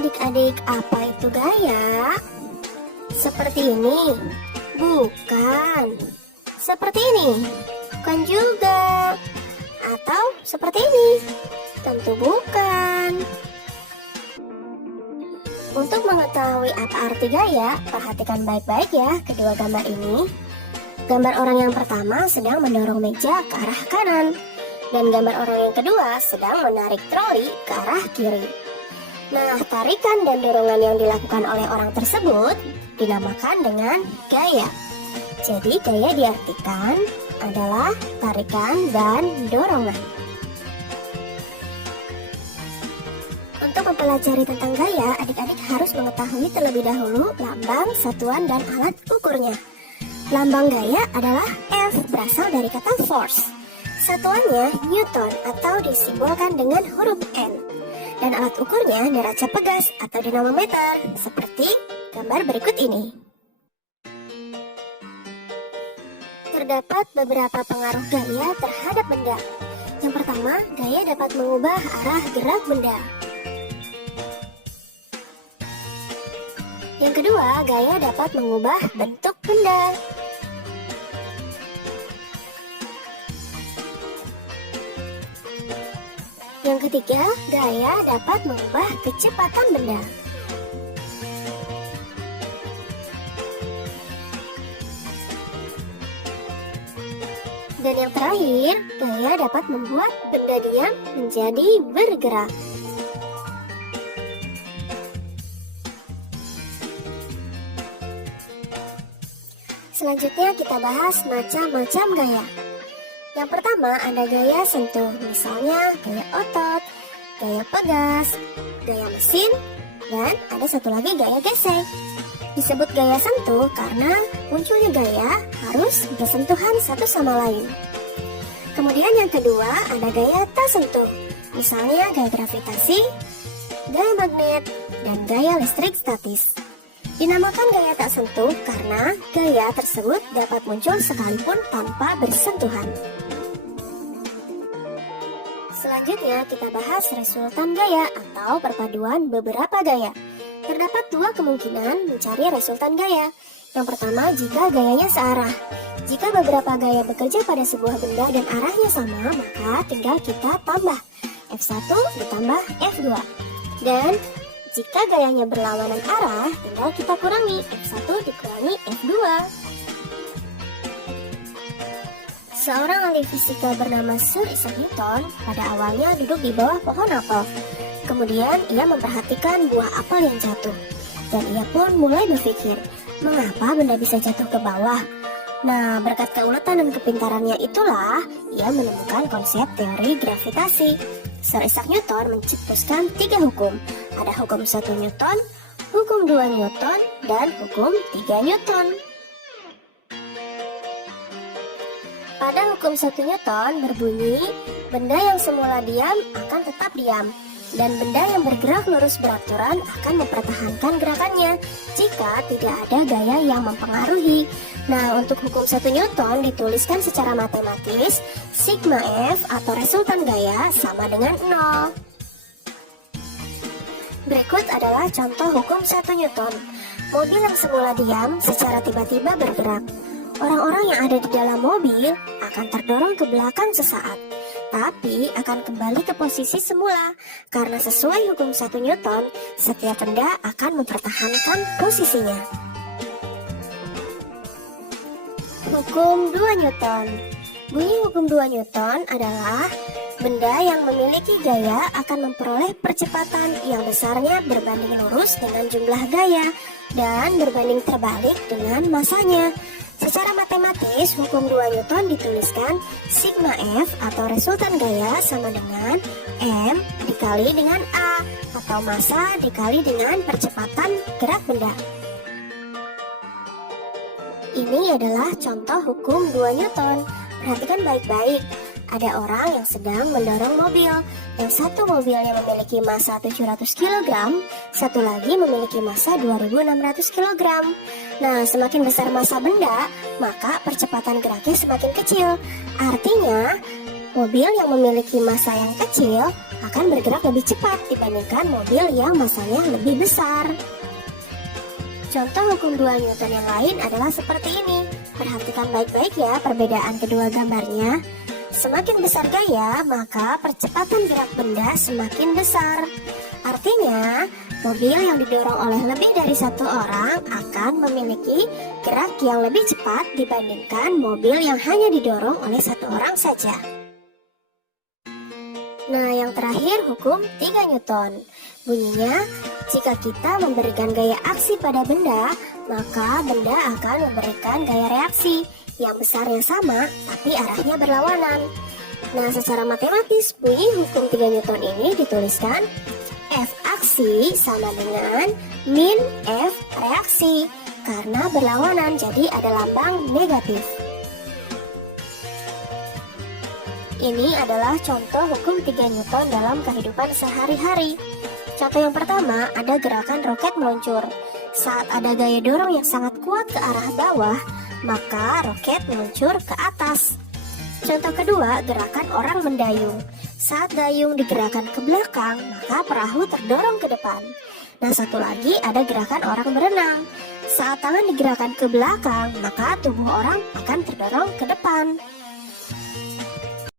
adik-adik, apa itu gaya? Seperti ini? Bukan. Seperti ini? Bukan juga. Atau seperti ini? Tentu bukan. Untuk mengetahui apa arti gaya, perhatikan baik-baik ya kedua gambar ini. Gambar orang yang pertama sedang mendorong meja ke arah kanan, dan gambar orang yang kedua sedang menarik troli ke arah kiri. Nah, tarikan dan dorongan yang dilakukan oleh orang tersebut dinamakan dengan gaya. Jadi, gaya diartikan adalah tarikan dan dorongan. Untuk mempelajari tentang gaya, adik-adik harus mengetahui terlebih dahulu lambang, satuan, dan alat ukurnya. Lambang gaya adalah F, berasal dari kata force. Satuannya Newton atau disimbolkan dengan huruf N. Dan alat ukurnya neraca pegas atau dinamometer, seperti gambar berikut ini. Terdapat beberapa pengaruh gaya terhadap benda. Yang pertama, gaya dapat mengubah arah gerak benda. Yang kedua, gaya dapat mengubah bentuk benda. Yang ketiga, gaya dapat mengubah kecepatan benda. Dan yang terakhir, gaya dapat membuat benda diam menjadi bergerak. Selanjutnya kita bahas macam-macam gaya. Yang pertama ada gaya sentuh, misalnya gaya otot, gaya pegas, gaya mesin, dan ada satu lagi gaya gesek. Disebut gaya sentuh karena munculnya gaya harus bersentuhan satu sama lain. Kemudian yang kedua ada gaya tak sentuh, misalnya gaya gravitasi, gaya magnet, dan gaya listrik statis. Dinamakan gaya tak sentuh karena gaya tersebut dapat muncul sekalipun tanpa bersentuhan. Selanjutnya kita bahas resultan gaya atau perpaduan beberapa gaya. Terdapat dua kemungkinan mencari resultan gaya. Yang pertama, jika gayanya searah. Jika beberapa gaya bekerja pada sebuah benda dan arahnya sama, maka tinggal kita tambah F1 ditambah F2. Dan jika gayanya berlawanan arah, tinggal kita kurangi F1 dikurangi F2. Seorang ahli fisika bernama Sir Isaac Newton pada awalnya duduk di bawah pohon apel. Kemudian ia memperhatikan buah apel yang jatuh. Dan ia pun mulai berpikir, mengapa benda bisa jatuh ke bawah? Nah, berkat keuletan dan kepintarannya itulah ia menemukan konsep teori gravitasi. Sir Isaac Newton mencetuskan 3 hukum. Ada hukum 1 Newton, hukum 2 Newton, dan hukum 3 Newton. Pada hukum 1 Newton berbunyi, benda yang semula diam akan tetap diam, dan benda yang bergerak lurus beraturan akan mempertahankan gerakannya jika tidak ada gaya yang mempengaruhi. Nah, untuk hukum 1 Newton dituliskan secara matematis, sigma F atau resultan gaya sama dengan 0. Berikut adalah contoh hukum 1 Newton. Mobil yang semula diam secara tiba-tiba bergerak. Orang-orang yang ada di dalam mobil akan terdorong ke belakang sesaat, tapi akan kembali ke posisi semula. Karena sesuai hukum 1 Newton, setiap benda akan mempertahankan posisinya. Hukum 2 Newton. Bunyi hukum 2 Newton adalah benda yang memiliki gaya akan memperoleh percepatan yang besarnya berbanding lurus dengan jumlah gaya dan berbanding terbalik dengan masanya. Secara matematis, hukum 2 Newton dituliskan sigma F atau resultan gaya sama dengan M dikali dengan A atau massa dikali dengan percepatan gerak benda. Ini adalah contoh hukum 2 Newton. Perhatikan baik-baik. Ada orang yang sedang mendorong mobil. Yang satu mobilnya memiliki massa 700 kg, satu lagi memiliki massa 2600 kg. Nah, semakin besar massa benda, maka percepatan geraknya semakin kecil. Artinya, Mobil yang memiliki massa yang kecil akan bergerak lebih cepat dibandingkan mobil yang massanya lebih besar. Contoh hukum 2 Newton yang lain adalah seperti ini. Perhatikan baik-baik ya perbedaan kedua gambarnya. Semakin besar gaya, maka percepatan gerak benda semakin besar. Artinya, mobil yang didorong oleh lebih dari satu orang akan memiliki gerak yang lebih cepat dibandingkan mobil yang hanya didorong oleh satu orang saja. Nah, yang terakhir hukum 3 Newton. Bunyinya, jika kita memberikan gaya aksi pada benda, maka benda akan memberikan gaya reaksi yang besarnya sama, tapi arahnya berlawanan. Nah, secara matematis, bunyi hukum 3 Newton ini dituliskan F aksi sama dengan min F reaksi. Karena berlawanan, jadi ada lambang negatif. Ini adalah contoh hukum 3 Newton dalam kehidupan sehari-hari. Contoh yang pertama, ada gerakan roket meluncur. Saat ada gaya dorong yang sangat kuat ke arah bawah, maka roket meluncur ke atas. Contoh kedua, gerakan orang mendayung. Saat dayung digerakkan ke belakang, maka perahu terdorong ke depan. Nah, satu lagi ada gerakan orang berenang. Saat tangan digerakkan ke belakang, maka tubuh orang akan terdorong ke depan.